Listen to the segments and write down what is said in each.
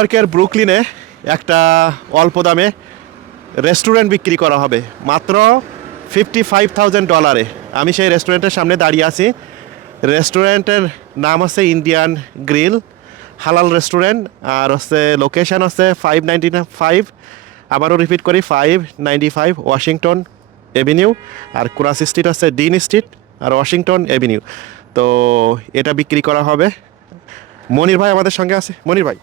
ইয়র্কের ব্রুকলিনে একটা অল্প দামে রেস্টুরেন্ট বিক্রি করা হবে। মাত্র ফিফটি ফাইভ থাউজেন্ড ডলারে আমি সেই রেস্টুরেন্টের সামনে দাঁড়িয়ে আছি। রেস্টুরেন্টের নাম হচ্ছে ইন্ডিয়ান গ্রিল হালাল রেস্টুরেন্ট আর হচ্ছে লোকেশন হচ্ছে ফাইভ নাইনটি ফাইভ আবারও রিপিট করি five ninety five Washington avenue আর কুরাস স্ট্রিট হচ্ছে ডিন স্ট্রিট আর ওয়াশিংটন এভিনিউ তো এটা বিক্রি করা হবে। মনির ভাই আমাদের সঙ্গে আছে। মনির ভাই।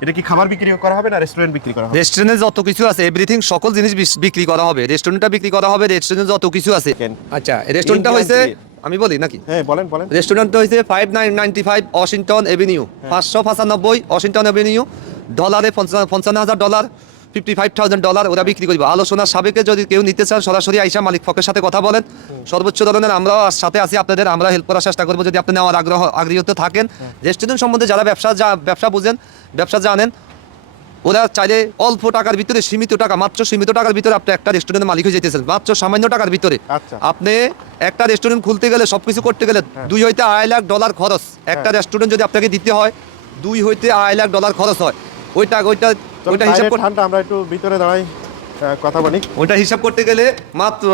এটা কি খাবার বিক্রি করা হবে না রেস্টুরেন্ট বিক্রি করা হবে? রেস্টুরেন্টে যত কিছু আছে এভরিথিং সকল জিনিস বিক্রি করা হবে। রেস্টুরেন্টটা বিক্রি করা হবে রেস্টুরেন্টে যত কিছু আছে। আচ্ছা রেস্টুরেন্টটা হয়েছে আমি বলি নাকি? হ্যাঁ বলেন বলেন। রেস্টুরেন্টটা হয়েছে five nine ninety five Washington avenue পাঁচশো পঁচানব্বই ওয়াশিংটন এভিনিউ ডলারে পঞ্চা- পঞ্চান্ন হাজার dollar fifty five thousand dollar ওরা বিক্রি করবে। আলোচনার সাবেকে যদি কেউ নিতে চান সরাসরি আইসা মালিক ফকের সাথে কথা বলেন। সর্বোচ্চ ধরনের আমরাও সাথে আছি আপনাদের আমরা হেল্প করার চেষ্টা করব যদি আপনি নেওয়ার আগ্রহ আগ্রহীত থাকেন। রেস্টুরেন্ট সম্বন্ধে যারা ব্যবসা যা ব্যবসা বুঝেন ব্যবসা জানেন ওরা চাইলে অল্প টাকার ভিতরে সীমিত টাকা মাত্র সীমিত টাকার ভিতরে আপনি একটা রেস্টুরেন্টের মালিক হয়ে যেতেছেন মাত্র সামান্য টাকার ভিতরে। আচ্ছা। আপনি একটা রেস্টুরেন্ট খুলতে গেলে সবকিছু করতে গেলে দুই হইতে আড়াই লাখ ডলার খরচ। একটা রেস্টুরেন্ট যদি আপনাকে দিতে হয় দুই হইতে আড়াই লাখ ডলার খরচ হয়। ওইটা ওইটা ওইটা হিসাব আমরা একটু ভিতরে দাঁড়াই কথা বলি। ওইটা হিসাব করতে গেলে মাত্র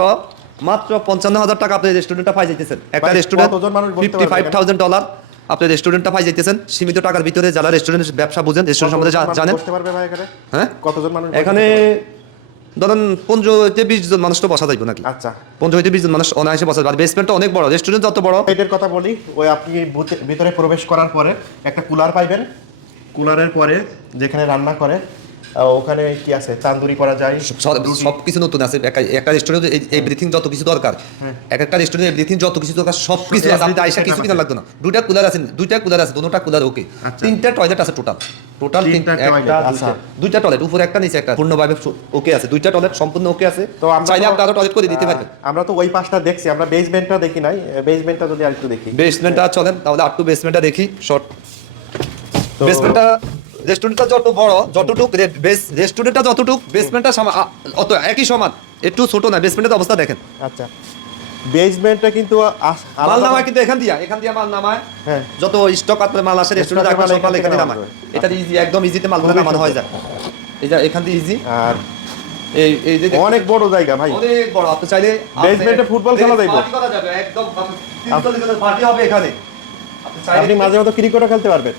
মাত্র পঞ্চান্ন হাজার টাকা আপনি রেস্টুরেন্টটা পাই যাইতেছেন। একটা restaurant fifty five? Thousand dollar আপনি রেস্টুরেন্টটা পাই যাইতেছেন। সীমিত টাকার ভিতরে যারা রেস্টুরেন্ট ব্যবসা বুঝেন রেস্টুরেন্ট সম্বন্ধে জানেন? হ্যাঁ? কতজন মানুষ এখানে ধরেন পনেরো হইতে বিশ জন মানুষ তো বসা যাইব নাকি? আচ্ছা। পনেরো হইতে বিশ জন মানুষ অনায়াসে বসা যাবে। বেসমেন্টটা অনেক বড় রেস্টুরেন্ট যত বড়। এটার কথা বলি ওই আপনি ভিতরে প্রবেশ করার পরে একটা কুলার পাইবেন। কুলারের পরে যেখানে রান্না করে ওখানে কি আছে? তান্দুরি করা যায়। সব কিছু নতুন আছে। একটা- রেস্টুরেন্ট এভরিথিং যত কিছু দরকার। এক একটা রেস্টুরেন্ট এভরিথিং যত কিছু দরকার সব কিছু আছে। আপনি আইসা কিছু কিনা লাগতো না। দুইটা কুলার আছে দুইটা কুলার আছে দুটোটা কুলার ওকে আচ্ছা। তিনটা টয়লেট আছে টোটাল টোটাল তিনটা আচ্ছা। দুইটা টয়লেট উপরে একটা নিচে একটা। পূর্ণভাবে ওকে আছে। দুইটা টয়লেট সম্পূর্ণ ওকে আছে। তো আমরা চাইলে তো- আপনি আরও টয়লেট করে দিতে পারবেন। আমরা তো ওই পাশটা দেখছি। আমরা বেসমেন্টটা দেখি নাই। বেসমেন্টটা যদি আরেকটু দেখি। বেসমেন্টটা চলেন তাহলে আপ টু বেসমেন্টটা দেখি শর্ট বেসমেন্টটা রেস্টুরেন্টটা যত বড় যতটুক বেস রেস্টুরেন্টটা যতটুক বেসমেন্টটা অত একই সমান। একটু ছোট না বেসমেন্টের অবস্থা দেখেন। আচ্ছা। বেসমেন্টটা কিন্তু মাল নামায় কিন্তু এখান দিয়া এখান দিয়া মাল নামায়। হ্যাঁ। যত স্টক আপনার মাল আসে রেস্টুরেন্টে একটা মাল সব মাল এখানে নামায়। এটা ইজি একদম ইজিতে মালগুলো খুবই নামানো হয়ে যায়। এই যে এখান দিয়ে ইজি আর এই এই যে অনেক বড় জায়গা ভাই। অনেক বড়। আপনি চাইলে এ ফুটবল খেলা যাইবো? পার্টি করা যাবে একদম। পার্টি হবে এখানে। আপনি চাইলে আপনি মাঝে মধ্যে ক্রিকেটও খেলতে পারবেন।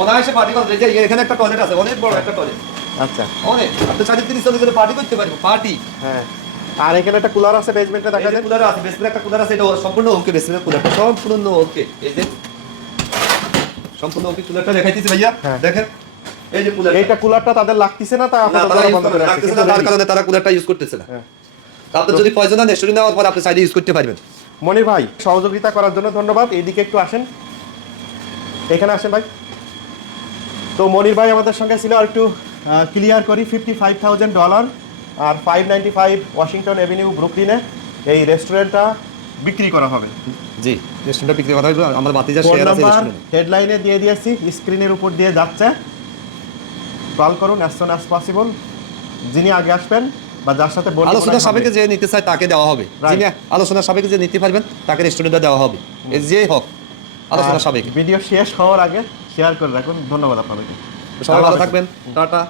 অনায়াসে পার্টি করা। যায় এই যে এখানে একটা টয়লেট আছে অনেক বড় একটা টয়লেট আচ্ছা। অনেক। আপনি তিরিশ চল্লিশ পার্টি করতে পারব পার্টি হ্যাঁ। আর এখানে একটা কুলার আছে বেসমেন্টে দেখা যায়? কুলার আছে বেসমেন্ট একটা কুলার আছে এটা সম্পূর্ণ ওকে কুলারটা সম্পূর্ণ ওকে এই যে সম্পূর্ণ ওকে কুলারটা দেখাইতেছি ভাইয়া। হ্যাঁ। দেখেন এই যে কুলার এইটা কুলারটা তাদের লাগতেছে না তা না, আপনারা বন্ধ করে রাখতেছে। না, তার কারণে তারা কুলারটা ইউজ করতেছে না। হ্যাঁ। আপনি যদি প্রয়োজন হয় নেস্টরি নেওয়ার পর আপনি চাইলে ইউজ করতে পারবেন। মনির ভাই সহযোগিতা করার জন্য ধন্যবাদ। এইদিকে একটু আসেন। এখানে আসেন ভাই। তো মনির ভাই আমাদের সঙ্গে ছিল আর একটু ক্লিয়ার করি ফিফটি ফাইভ থাউজেন্ড ডলার আর five ninety five Washington avenue ব্রুকলিনে এই রেস্টুরেন্টটা বিক্রি করা হবে। জি। রেস্টুরেন্টটা বিক্রি করা হইল আমার বাতিজা শেয়ার আছে হেডলাইনে দিয়ে দিয়েছি স্ক্রিনের উপর দিয়ে যাচ্ছে। কল করুন অ্যাজ সুন অ্যাজ পসিবল যিনি আগে আসবেন বা যার সাথে বলব আলোচনা সাপেক্ষে যে নিতে চায় তাকে দেওয়া হবে। যিনি আলোচনা সাপেক্ষে যে নিতে পারবেন তাকে রেস্টুরেন্টে দেওয়া হবে। যে হোক আলোচনা সাপেক্ষে। ভিডিও শেষ হওয়ার আগে শেয়ার করে রাখুন। ধন্যবাদ আপনাদেরকে। সবাই ভালো থাকবেন। টাটা।